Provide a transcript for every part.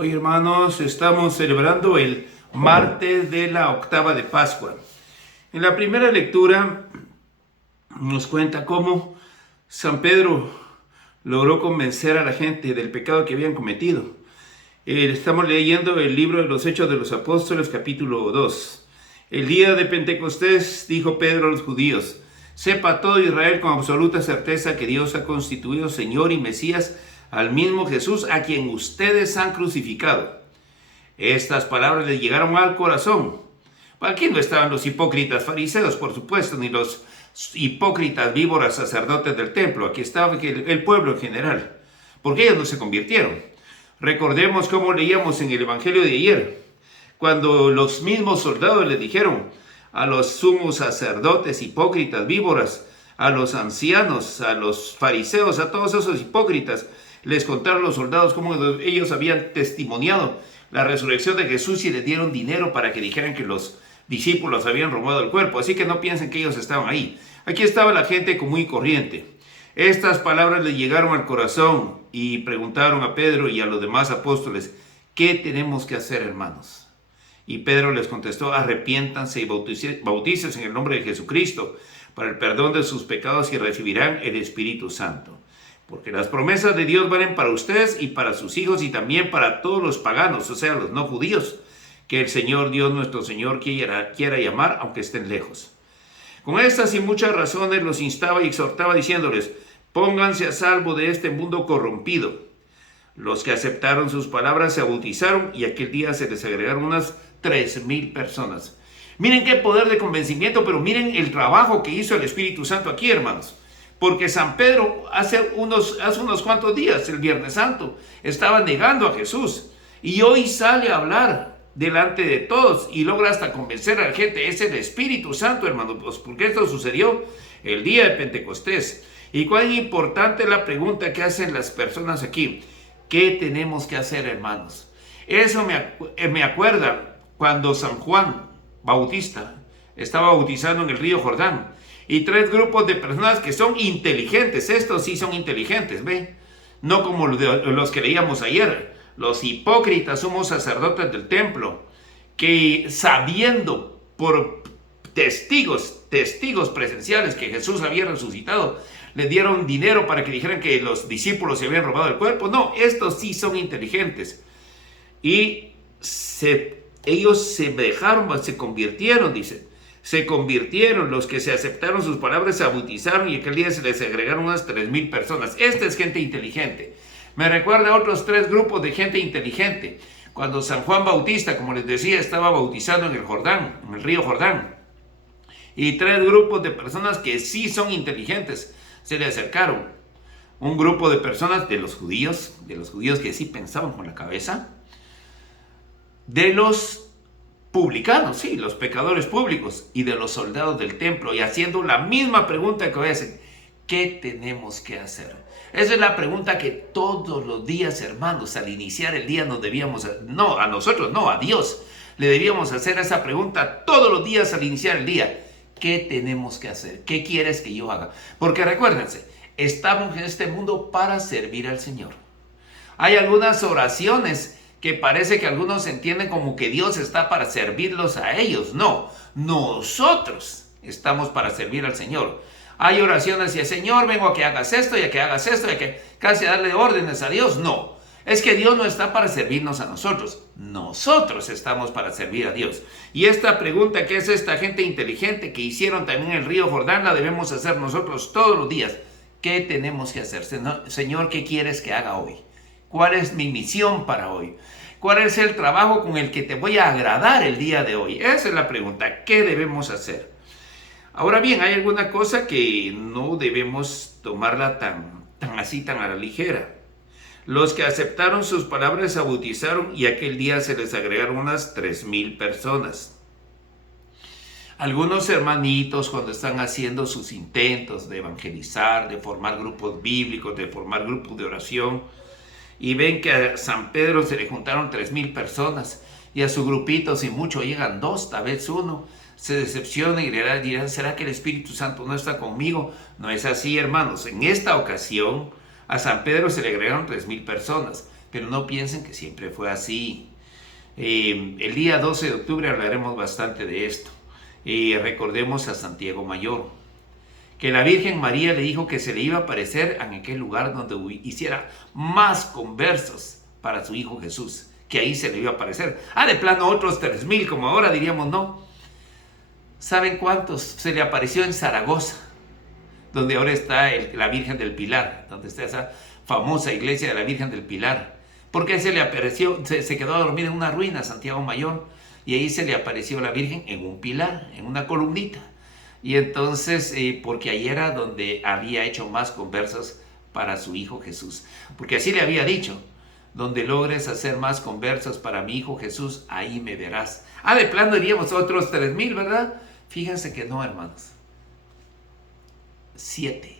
Hoy, hermanos, estamos celebrando el martes de la octava de Pascua. En la primera lectura nos cuenta cómo San Pedro logró convencer a la gente del pecado que habían cometido. Estamos leyendo el libro de los Hechos de los Apóstoles, capítulo 2. El día de Pentecostés dijo Pedro a los judíos: sepa todo Israel con absoluta certeza que Dios ha constituido Señor y Mesías al mismo Jesús a quien ustedes han crucificado. Estas palabras les llegaron al corazón. Aquí no estaban los hipócritas fariseos, por supuesto, ni los hipócritas víboras sacerdotes del templo. Aquí estaba el pueblo en general, porque ellos no se convirtieron. Recordemos cómo leíamos en el Evangelio de ayer, cuando los mismos soldados les dijeron a los sumos sacerdotes hipócritas víboras, a los ancianos, a los fariseos, a todos esos hipócritas, les contaron los soldados cómo ellos habían testimoniado la resurrección de Jesús y les dieron dinero para que dijeran que los discípulos habían robado el cuerpo. Así que no piensen que ellos estaban ahí. Aquí estaba la gente común y corriente. Estas palabras les llegaron al corazón y preguntaron a Pedro y a los demás apóstoles: ¿qué tenemos que hacer, hermanos? Y Pedro les contestó: arrepiéntanse y bautícense en el nombre de Jesucristo para el perdón de sus pecados y recibirán el Espíritu Santo. Porque las promesas de Dios valen para ustedes y para sus hijos y también para todos los paganos, o sea, los no judíos, que el Señor Dios nuestro Señor quiera llamar, aunque estén lejos. Con estas y muchas razones los instaba y exhortaba diciéndoles: pónganse a salvo de este mundo corrompido. Los que aceptaron sus palabras se bautizaron y aquel día se les agregaron unas 3,000 personas. Miren qué poder de convencimiento, pero miren el trabajo que hizo el Espíritu Santo aquí, hermanos. Porque San Pedro hace unos cuantos días, el Viernes Santo, estaba negando a Jesús. Y hoy sale a hablar delante de todos y logra hasta convencer a la gente. Es el Espíritu Santo, hermano, pues porque esto sucedió el día de Pentecostés. Y cuán importante es la pregunta que hacen las personas aquí: ¿qué tenemos que hacer, hermanos? Eso me acuerda cuando San Juan Bautista estaba bautizando en el río Jordán. Y 3 grupos de personas que son inteligentes. Estos sí son inteligentes, ¿ve? No como los que leíamos ayer. Los hipócritas somos sacerdotes del templo, que sabiendo por testigos presenciales que Jesús había resucitado, le dieron dinero para que dijeran que los discípulos se habían robado el cuerpo. No, estos sí son inteligentes. Y ellos se convirtieron, dice. Se convirtieron, los que se aceptaron sus palabras se bautizaron y aquel día se les agregaron unas 3,000 personas. Esta es gente inteligente. Me recuerda a otros 3 grupos de gente inteligente. Cuando San Juan Bautista, como les decía, estaba bautizando en el Jordán, en el río Jordán. Y 3 grupos de personas que sí son inteligentes se le acercaron. Un grupo de personas de los judíos que sí pensaban con la cabeza. De los publicanos, sí, los pecadores públicos, y de los soldados del templo, y haciendo la misma pregunta que hoy hacen: ¿qué tenemos que hacer? Esa es la pregunta que todos los días, hermanos, al iniciar el día nos debíamos, no, a nosotros, no, a Dios, le debíamos hacer esa pregunta todos los días al iniciar el día: ¿qué tenemos que hacer? ¿Qué quieres que yo haga? Porque recuérdense, estamos en este mundo para servir al Señor. Hay algunas oraciones que parece que algunos entienden como que Dios está para servirlos a ellos. No, nosotros estamos para servir al Señor. Hay oraciones y: Señor, vengo a que hagas esto y a que hagas esto y a que casi a darle órdenes a Dios. No, es que Dios no está para servirnos a nosotros. Nosotros estamos para servir a Dios. Y esta pregunta que es esta gente inteligente que hicieron también en el río Jordán, la debemos hacer nosotros todos los días. ¿Qué tenemos que hacer? Señor, ¿qué quieres que haga hoy? ¿Cuál es mi misión para hoy? ¿Cuál es el trabajo con el que te voy a agradar el día de hoy? Esa es la pregunta. ¿Qué debemos hacer? Ahora bien, hay alguna cosa que no debemos tomarla tan a la ligera. Los que aceptaron sus palabras se bautizaron y aquel día se les agregaron unas 3,000 personas. Algunos hermanitos, cuando están haciendo sus intentos de evangelizar, de formar grupos bíblicos, de formar grupos de oración, y ven que a San Pedro se le juntaron 3,000 personas y a su grupito, si mucho, llegan 2, tal vez 1, se decepcionan y dirán: ¿será que el Espíritu Santo no está conmigo? No es así, hermanos. En esta ocasión a San Pedro se le agregaron 3,000 personas. pero no piensen que siempre fue así. El día 12 de octubre hablaremos bastante de esto. Recordemos a Santiago Mayor, que la Virgen María le dijo que se le iba a aparecer en aquel lugar donde hiciera más conversos para su hijo Jesús, que ahí se le iba a aparecer. De plano otros 3,000, como ahora diríamos, no. ¿Saben cuántos? Se le apareció en Zaragoza, donde ahora está la Virgen del Pilar, donde está esa famosa iglesia de la Virgen del Pilar. Porque se le apareció, se quedó a dormir en una ruina, Santiago Mayor, y ahí se le apareció la Virgen en un pilar, en una columnita. Y entonces, porque ahí era donde había hecho más conversos para su hijo Jesús. Porque así le había dicho: donde logres hacer más conversos para mi hijo Jesús, ahí me verás. De plano diríamos otros 3,000, ¿verdad? Fíjense que no, hermanos. 7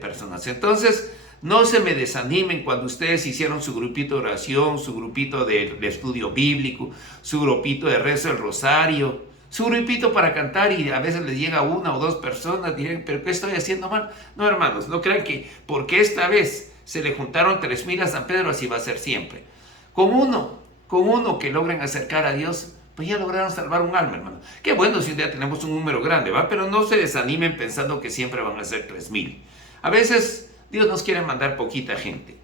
personas. Entonces, no se me desanimen cuando ustedes hicieron su grupito de oración, su grupito de estudio bíblico, su grupito de rezo del rosario, su grupito para cantar, y a veces les llega 1 o 2 personas, dirán, ¿pero qué estoy haciendo mal? No, hermanos, no crean que porque esta vez se le juntaron 3,000 a San Pedro, así va a ser siempre. Con uno que logren acercar a Dios, pues ya lograron salvar un alma, hermano. Qué bueno si ya tenemos un número grande, ¿va? Pero no se desanimen pensando que siempre van a ser 3,000. A veces Dios nos quiere mandar poquita gente.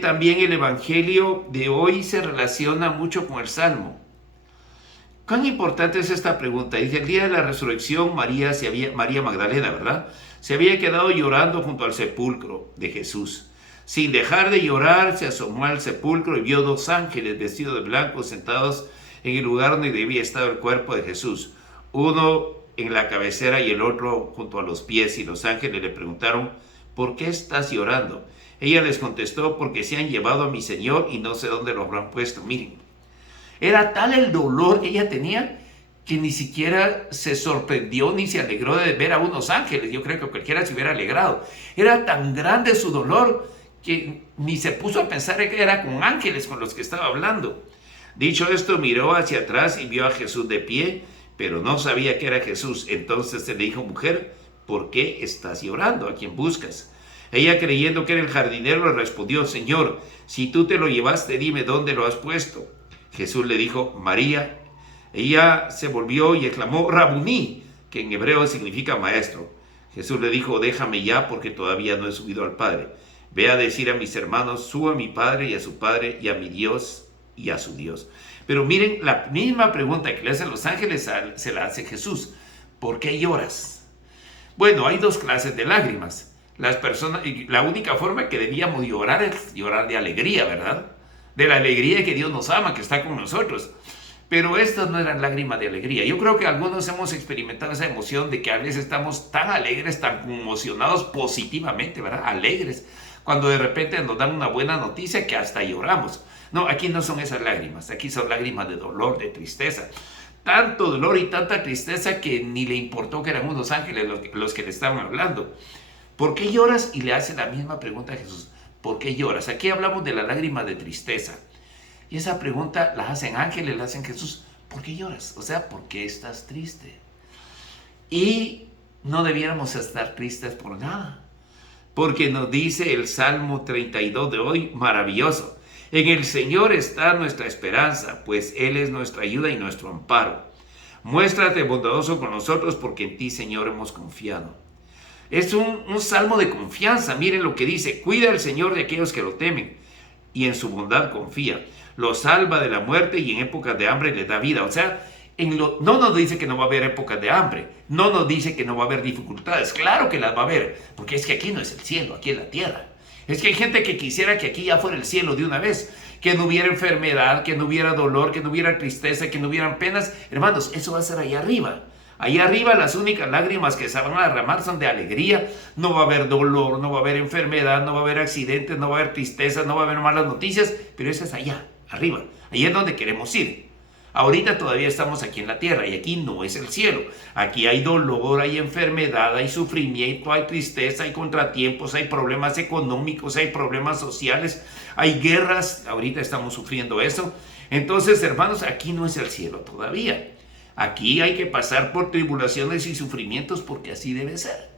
También el evangelio de hoy se relaciona mucho con el Salmo. ¿Cuán importante es esta pregunta? Dice: el día de la resurrección, María Magdalena, ¿verdad?, se había quedado llorando junto al sepulcro de Jesús. Sin dejar de llorar, se asomó al sepulcro y vio 2 ángeles vestidos de blanco sentados en el lugar donde debía estar el cuerpo de Jesús, uno en la cabecera y el otro junto a los pies. Y los ángeles le preguntaron: ¿por qué estás llorando? Ella les contestó: porque se han llevado a mi Señor y no sé dónde lo habrán puesto. Miren, era tal el dolor que ella tenía que ni siquiera se sorprendió ni se alegró de ver a unos ángeles. Yo creo que cualquiera se hubiera alegrado. Era tan grande su dolor que ni se puso a pensar que era con ángeles con los que estaba hablando. Dicho esto, miró hacia atrás y vio a Jesús de pie, pero no sabía que era Jesús. Entonces se le dijo: mujer, ¿por qué estás llorando? ¿A quién buscas? Ella, creyendo que era el jardinero, le respondió: Señor, si tú te lo llevaste, dime dónde lo has puesto. Jesús le dijo: María. Ella se volvió y exclamó: Rabuní, que en hebreo significa maestro. Jesús le dijo: déjame ya, porque todavía no he subido al Padre. Ve a decir a mis hermanos: subo a mi Padre y a su Padre, y a mi Dios y a su Dios. Pero miren, la misma pregunta que le hacen los ángeles se la hace Jesús: ¿por qué lloras? Bueno, hay 2 clases de lágrimas. Las personas, y la única forma que debíamos llorar es llorar de alegría, ¿verdad? De la alegría de que Dios nos ama, que está con nosotros. Pero estas no eran lágrimas de alegría. Yo creo que algunos hemos experimentado esa emoción de que a veces estamos tan alegres, tan conmocionados positivamente, ¿verdad? Alegres, cuando de repente nos dan una buena noticia que hasta lloramos. No, aquí no son esas lágrimas, aquí son lágrimas de dolor, de tristeza. Tanto dolor y tanta tristeza que ni le importó que eran unos ángeles los que le estaban hablando. ¿Por qué lloras? Y le hace la misma pregunta a Jesús: ¿por qué lloras? Aquí hablamos de la lágrima de tristeza. Y esa pregunta la hacen ángeles, la hacen Jesús: ¿por qué lloras? O sea, ¿por qué estás triste? Y no debiéramos estar tristes por nada, porque nos dice el Salmo 32 de hoy, maravilloso: en el Señor está nuestra esperanza, pues Él es nuestra ayuda y nuestro amparo. Muéstrate bondadoso con nosotros, porque en ti, Señor, hemos confiado. Es un salmo de confianza. Miren lo que dice: cuida al Señor de aquellos que lo temen, y en su bondad confía. Lo salva de la muerte, y en épocas de hambre le da vida. O sea, no nos dice que no va a haber épocas de hambre, no nos dice que no va a haber dificultades. Claro que las va a haber, porque es que aquí no es el cielo, aquí es la tierra. Es que hay gente que quisiera que aquí ya fuera el cielo de una vez, que no hubiera enfermedad, que no hubiera dolor, que no hubiera tristeza, que no hubieran penas. Hermanos, eso va a ser allá arriba. Allá arriba las únicas lágrimas que se van a derramar son de alegría. No va a haber dolor, no va a haber enfermedad, no va a haber accidentes, no va a haber tristeza, no va a haber malas noticias, pero eso es allá, arriba. Ahí es donde queremos ir. Ahorita todavía estamos aquí en la tierra y aquí no es el cielo. Aquí hay dolor, hay enfermedad, hay sufrimiento, hay tristeza, hay contratiempos, hay problemas económicos, hay problemas sociales, hay guerras. Ahorita estamos sufriendo eso. Entonces, hermanos, aquí no es el cielo todavía. Aquí hay que pasar por tribulaciones y sufrimientos, porque así debe ser.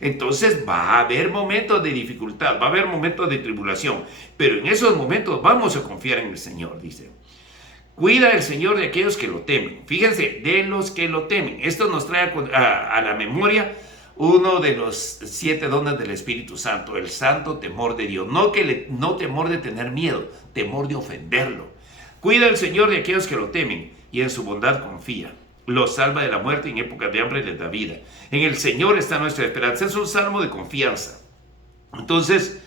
Entonces va a haber momentos de dificultad, va a haber momentos de tribulación, pero en esos momentos vamos a confiar en el Señor, dice. Cuida el Señor de aquellos que lo temen. Fíjense, de los que lo temen. Esto nos trae a la memoria uno de los 7 dones del Espíritu Santo, el santo temor de Dios. No temor de tener miedo, temor de ofenderlo. Cuida el Señor de aquellos que lo temen y en su bondad confía. Los salva de la muerte y en épocas de hambre les da vida. En el Señor está nuestra esperanza. Es un salmo de confianza. Entonces,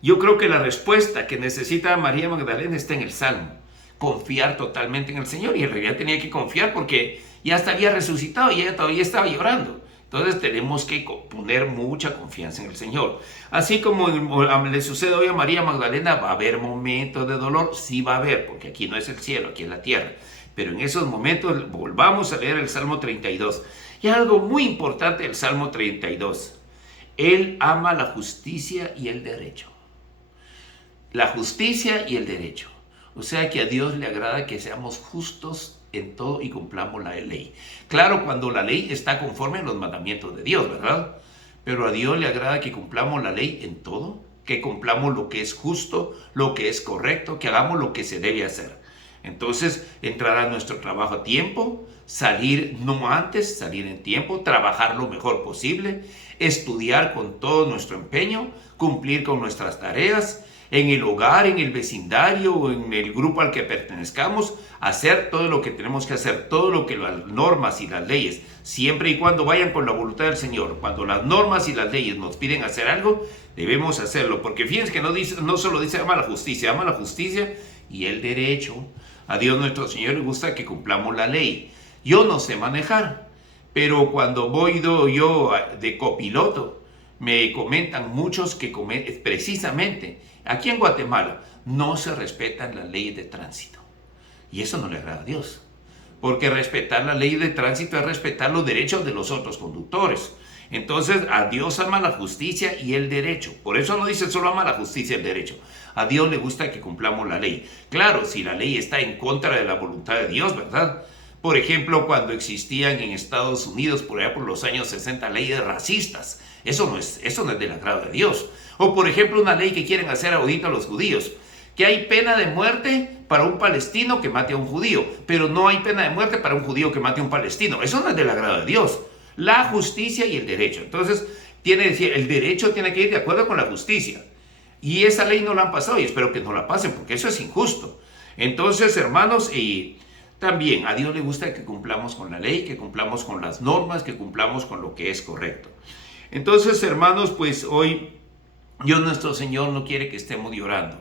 yo creo que la respuesta que necesita María Magdalena está en el salmo. Confiar totalmente en el Señor, y en realidad tenía que confiar porque ya hasta había resucitado y ella todavía estaba llorando. Entonces tenemos que poner mucha confianza en el Señor. Así como le sucede hoy a María Magdalena, va a haber momentos de dolor, sí va a haber, porque aquí no es el cielo, aquí es la tierra. Pero en esos momentos volvamos a leer el Salmo 32. Y algo muy importante del Salmo 32. Él ama la justicia y el derecho. La justicia y el derecho. O sea que a Dios le agrada que seamos justos en todo y cumplamos la ley. Claro, cuando la ley está conforme a los mandamientos de Dios, ¿verdad? Pero a Dios le agrada que cumplamos la ley en todo, que cumplamos lo que es justo, lo que es correcto, que hagamos lo que se debe hacer. Entonces, entrar a nuestro trabajo a tiempo, salir no antes, salir en tiempo, trabajar lo mejor posible, estudiar con todo nuestro empeño, cumplir con nuestras tareas, en el hogar, en el vecindario o en el grupo al que pertenezcamos, hacer todo lo que tenemos que hacer, todo lo que las normas y las leyes, siempre y cuando vayan con la voluntad del Señor. Cuando las normas y las leyes nos piden hacer algo, debemos hacerlo, porque fíjense que no solo dice ama la justicia y el derecho. A Dios nuestro Señor le gusta que cumplamos la ley. Yo no sé manejar, pero cuando voy yo de copiloto, me comentan muchos que precisamente aquí en Guatemala no se respetan las leyes de tránsito. Y eso no le agrada a Dios. Porque respetar la ley de tránsito es respetar los derechos de los otros conductores. Entonces, a Dios ama la justicia y el derecho. Por eso no dice solo ama la justicia y el derecho. A Dios le gusta que cumplamos la ley. Claro, si la ley está en contra de la voluntad de Dios, ¿verdad? Por ejemplo, cuando existían en Estados Unidos, por allá por los años 60, leyes racistas. Eso no es del agrado de Dios. O por ejemplo, una ley que quieren hacer ahorita los judíos, que hay pena de muerte para un palestino que mate a un judío, pero no hay pena de muerte para un judío que mate a un palestino. Eso no es del agrado de Dios. La justicia y el derecho. Entonces, el derecho tiene que ir de acuerdo con la justicia. Y esa ley no la han pasado y espero que no la pasen porque eso es injusto. Entonces, hermanos, y también a Dios le gusta que cumplamos con la ley, que cumplamos con las normas, que cumplamos con lo que es correcto. Entonces, hermanos, pues hoy Dios nuestro Señor no quiere que estemos llorando.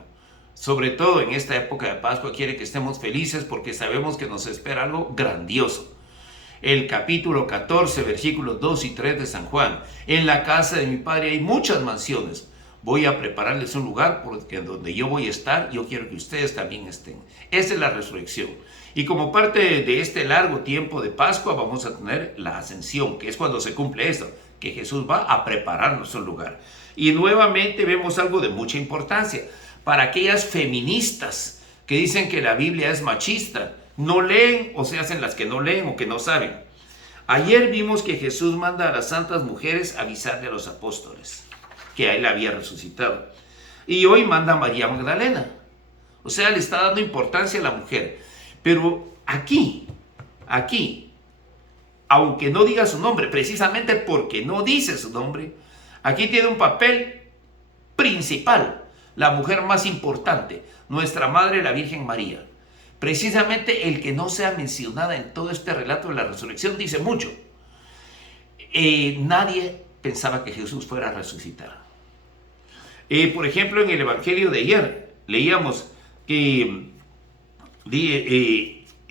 Sobre todo en esta época de Pascua quiere que estemos felices porque sabemos que nos espera algo grandioso. El capítulo 14, versículos 2 y 3 de San Juan. En la casa de mi Padre hay muchas mansiones. Voy a prepararles un lugar porque donde yo voy a estar, yo quiero que ustedes también estén. Esa es la resurrección. Y como parte de este largo tiempo de Pascua vamos a tener la ascensión, que es cuando se cumple esto, que Jesús va a prepararnos un lugar. Y nuevamente vemos algo de mucha importancia. Para aquellas feministas que dicen que la Biblia es machista, no leen o se hacen las que no leen o que no saben. Ayer vimos que Jesús manda a las santas mujeres a avisarle a los apóstoles que a él había resucitado. Y hoy manda a María Magdalena. O sea, le está dando importancia a la mujer. Pero aquí, aunque no diga su nombre, precisamente porque no dice su nombre, aquí tiene un papel principal, la mujer más importante, nuestra Madre, la Virgen María. Precisamente el que no sea mencionada en todo este relato de la resurrección dice mucho. Nadie pensaba que Jesús fuera a resucitar. Por ejemplo, en el Evangelio de ayer, leíamos que en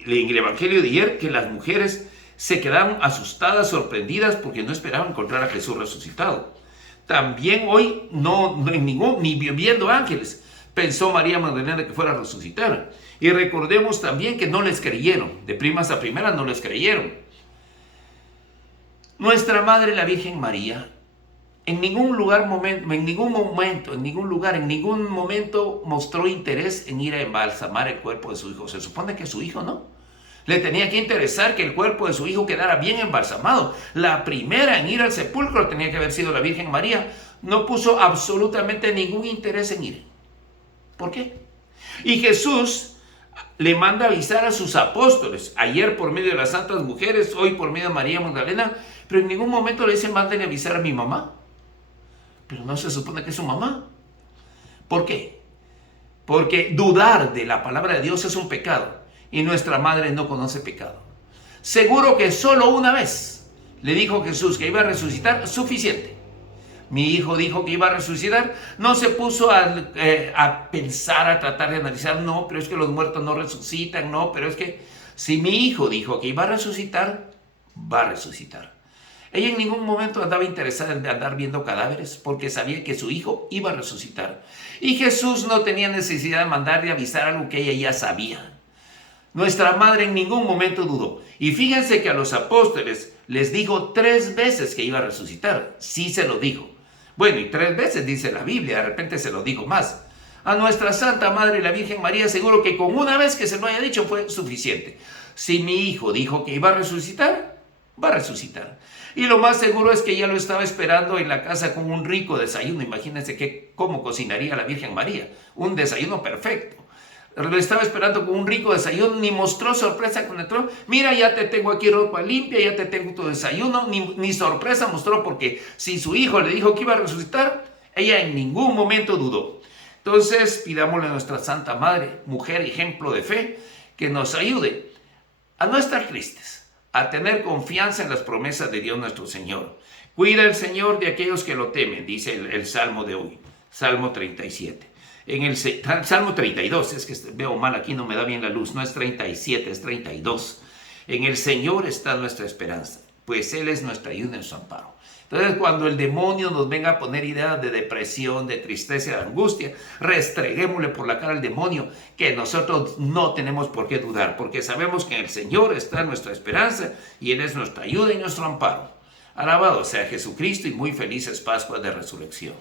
el Evangelio de ayer que las mujeres se quedaron asustadas, sorprendidas, porque no esperaban encontrar a Jesús resucitado. También hoy, ni viendo ángeles, pensó María Magdalena que fuera a resucitar. Y recordemos también que no les creyeron, de primas a primeras no les creyeron. Nuestra Madre, la Virgen María, en ningún momento mostró interés en ir a embalsamar el cuerpo de su hijo. Se supone que es su hijo, ¿no? Le tenía que interesar que el cuerpo de su hijo quedara bien embalsamado. La primera en ir al sepulcro tenía que haber sido la Virgen María. No puso absolutamente ningún interés en ir. ¿Por qué? Y Jesús le manda avisar a sus apóstoles, ayer por medio de las santas mujeres, hoy por medio de María Magdalena, pero en ningún momento le dice, manden a avisar a mi mamá. Pero no se supone que es su mamá. ¿Por qué? Porque dudar de la palabra de Dios es un pecado y nuestra madre no conoce pecado. Seguro que solo una vez le dijo Jesús que iba a resucitar, suficiente. Mi hijo dijo que iba a resucitar, no se puso a pensar, a tratar de analizar, no, pero es que los muertos no resucitan, no, pero es que si mi hijo dijo que iba a resucitar, va a resucitar. Ella en ningún momento andaba interesada en andar viendo cadáveres porque sabía que su hijo iba a resucitar. Y Jesús no tenía necesidad de mandar y avisar algo que ella ya sabía. Nuestra madre en ningún momento dudó. Y fíjense que a los apóstoles les dijo 3 veces que iba a resucitar. Sí se lo dijo. Bueno, y 3 veces dice la Biblia, de repente se lo dijo más. A nuestra Santa Madre, la Virgen María, seguro que con una vez que se lo haya dicho fue suficiente. Si mi hijo dijo que iba a resucitar, va a resucitar. Y lo más seguro es que ella lo estaba esperando en la casa con un rico desayuno. Imagínense cómo cocinaría la Virgen María. Un desayuno perfecto. Lo estaba esperando con un rico desayuno, ni mostró sorpresa cuando entró. Mira, ya te tengo aquí ropa limpia, ya te tengo tu desayuno, ni sorpresa mostró, porque si su hijo le dijo que iba a resucitar, ella en ningún momento dudó. Entonces, pidámosle a nuestra Santa Madre, mujer ejemplo de fe, que nos ayude a no estar tristes, a tener confianza en las promesas de Dios nuestro Señor. Cuida el Señor de aquellos que lo temen, dice el Salmo de hoy, Salmo 37. En el Salmo 32, es que veo mal aquí, no me da bien la luz, no es 37, es 32. En el Señor está nuestra esperanza, pues Él es nuestra ayuda y nuestro amparo. Entonces, cuando el demonio nos venga a poner ideas de depresión, de tristeza, de angustia, restreguémosle por la cara al demonio, que nosotros no tenemos por qué dudar, porque sabemos que en el Señor está nuestra esperanza y Él es nuestra ayuda y nuestro amparo. Alabado sea Jesucristo y muy felices Pascuas de Resurrección.